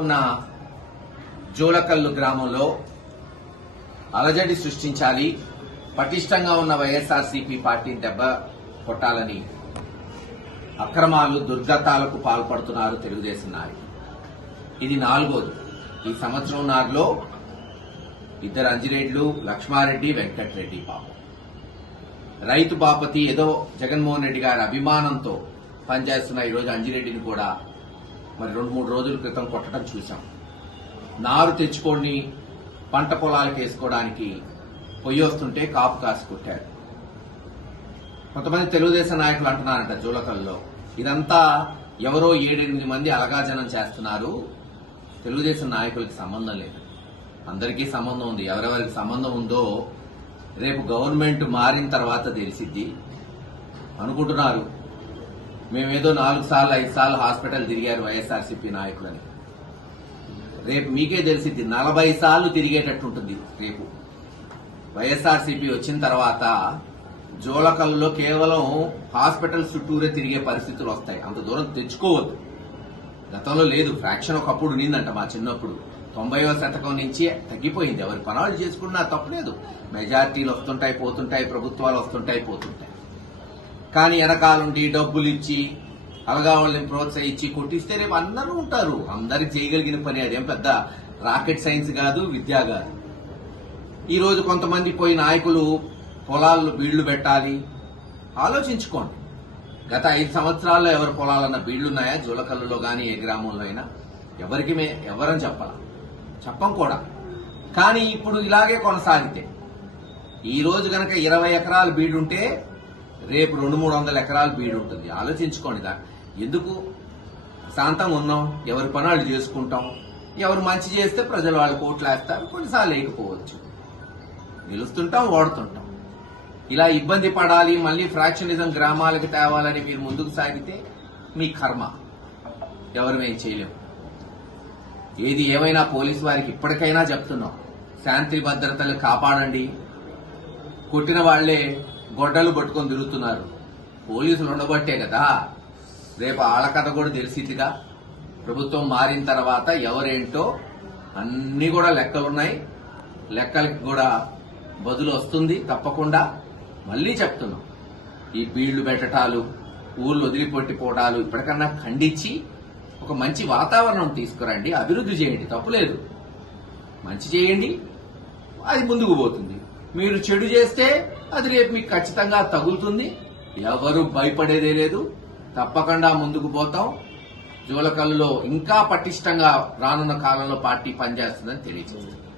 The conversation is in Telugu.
ఉన్న జోలకల్లు గ్రామంలో అలజడి సృష్టించాలి. పటిష్టంగా ఉన్న వైఎస్ఆర్సీపీ పార్టీని దెబ్బ కొట్టాలని అక్రమాలు దుర్గతాలకు పాల్పడుతున్నారు తెలుగుదేశం నాయకులు. ఇది నాలుగోది. ఈ సంవత్సరం నాలుగులో ఇద్దరు అంజిరెడ్లు లక్ష్మారెడ్డి వెంకటరెడ్డి పాపం. రైతు బాపతి ఏదో జగన్మోహన్ రెడ్డి గారి అభిమానంతో పనిచేస్తున్న ఈరోజు అంజిరెడ్డిని కూడా మరి రెండు మూడు రోజుల క్రితం కొట్టడం చూశాం. నారు తెచ్చుకొని పంట పొలాలకు వేసుకోవడానికి పొయ్యి వస్తుంటే కాపు కాసి కొట్టారు. కొంతమంది తెలుగుదేశం నాయకులు అంటున్నారంట జూలకల్లో ఇదంతా ఎవరో ఏడెనిమిది మంది అలగాజనం చేస్తున్నారు. తెలుగుదేశం నాయకులకి సంబంధం లేదు. అందరికీ సంబంధం ఉంది. ఎవరెవరికి సంబంధం ఉందో రేపు గవర్నమెంట్ మారిన తర్వాత తెలిసిద్ది. అనుకుంటున్నారు. మేమేదో నాలుగు సార్లు ఐదు సార్లు హాస్పిటల్ తిరిగారు వైఎస్ఆర్సీపీ నాయకులని. రేపు మీకే తెలిసింది నలభై సార్లు తిరిగేటట్టు ఉంటుంది రేపు. వైఎస్ఆర్సీపీ వచ్చిన తర్వాత జోలకల్లో కేవలం హాస్పిటల్ చుట్టూరే తిరిగే పరిస్థితులు వస్తాయి. అంత దూరం తెచ్చుకోవద్దు. గతంలో లేదు ఫ్రాక్షన్ ఒకప్పుడు నిందంట మా చిన్నప్పుడు. తొంభైవ శతకం నుంచి తగ్గిపోయింది. ఎవరి పనాలు చేసుకున్నా తప్పలేదు. మెజార్టీలు వస్తుంటాయి పోతుంటాయి ప్రభుత్వాలు వస్తుంటాయి పోతుంటాయి. కానీ వెనకాలండి డబ్బులు ఇచ్చి అలగా వాళ్ళని ప్రోత్సహించి కొట్టిస్తే రేపు అందరూ ఉంటారు. అందరికి చేయగలిగిన పని అదేం. పెద్ద రాకెట్ సైన్స్ కాదు విద్య కాదు. ఈరోజు కొంతమంది పోయి నాయకులు పొలాల్లో బీళ్ళు పెట్టాలి. ఆలోచించుకోండి. గత ఐదు సంవత్సరాల్లో ఎవరు పొలాలన్న బీళ్ళున్నాయా? జూలకల్లులో కానీ ఏ గ్రామంలో అయినా? ఎవరికి మే ఎవరని చెప్పాల? చెప్పం కూడా. కానీ ఇప్పుడు ఇలాగే కొనసాగితే ఈరోజు గనక ఇరవై ఎకరాల బీడుంటే రేపు రెండు మూడు వందల ఎకరాలు బీడు ఉంటుంది. ఆలోచించుకోండి దా. ఎందుకు? శాంతంగా ఉన్నాం. ఎవరి పనులు చేసుకుంటాం. ఎవరు మంచి చేస్తే ప్రజలు వాళ్ళు కోట్లు వేస్తారు కొన్నిసార్లు లేకపోవచ్చు. నిలుస్తుంటాం ఓడుతుంటాం. ఇలా ఇబ్బంది పడాలి మళ్ళీ ఫ్రాక్షనిజం గ్రామాలకు తేవాలని మీరు ముందుకు సాగితే మీ కర్మ. ఎవరు మేము చేయలేము ఏది ఏమైనా పోలీసు వారికి ఇప్పటికైనా చెప్తున్నాం. శాంతి భద్రతలు కాపాడండి. కొట్టిన వాళ్ళే గొడ్డలు పట్టుకొని తిరుగుతున్నారు. పోలీసులు ఉండబట్టే కదా. రేపు ఆళ్ళ కథ కూడా తెలిసిందిగా. ప్రభుత్వం మారిన తర్వాత ఎవరేంటో అన్నీ కూడా లెక్కలున్నాయి లెక్కలకి కూడా బదులు వస్తుంది తప్పకుండా. మళ్ళీ చెప్తున్నాం. ఈ బీళ్ళు పెట్టటాలు ఊళ్ళు వదిలిపెట్టిపోవడాలు ఇప్పటికన్నా ఖండించి ఒక మంచి వాతావరణం తీసుకురండి. అభివృద్ధి చేయండి. తప్పులేదు మంచి చేయండి. అది ముందుకు పోతుంది. మీరు చెడు చేస్తే అది రేపు మీకు ఖచ్చితంగా తగులుతుంది. ఎవరు భయపడేదే లేదు. తప్పకుండా ముందుకు పోతాం. జోలకల్లులో ఇంకా పటిష్టంగా రానున్న కాలంలో పార్టీ పనిచేస్తుందని తెలియజేస్తుంది.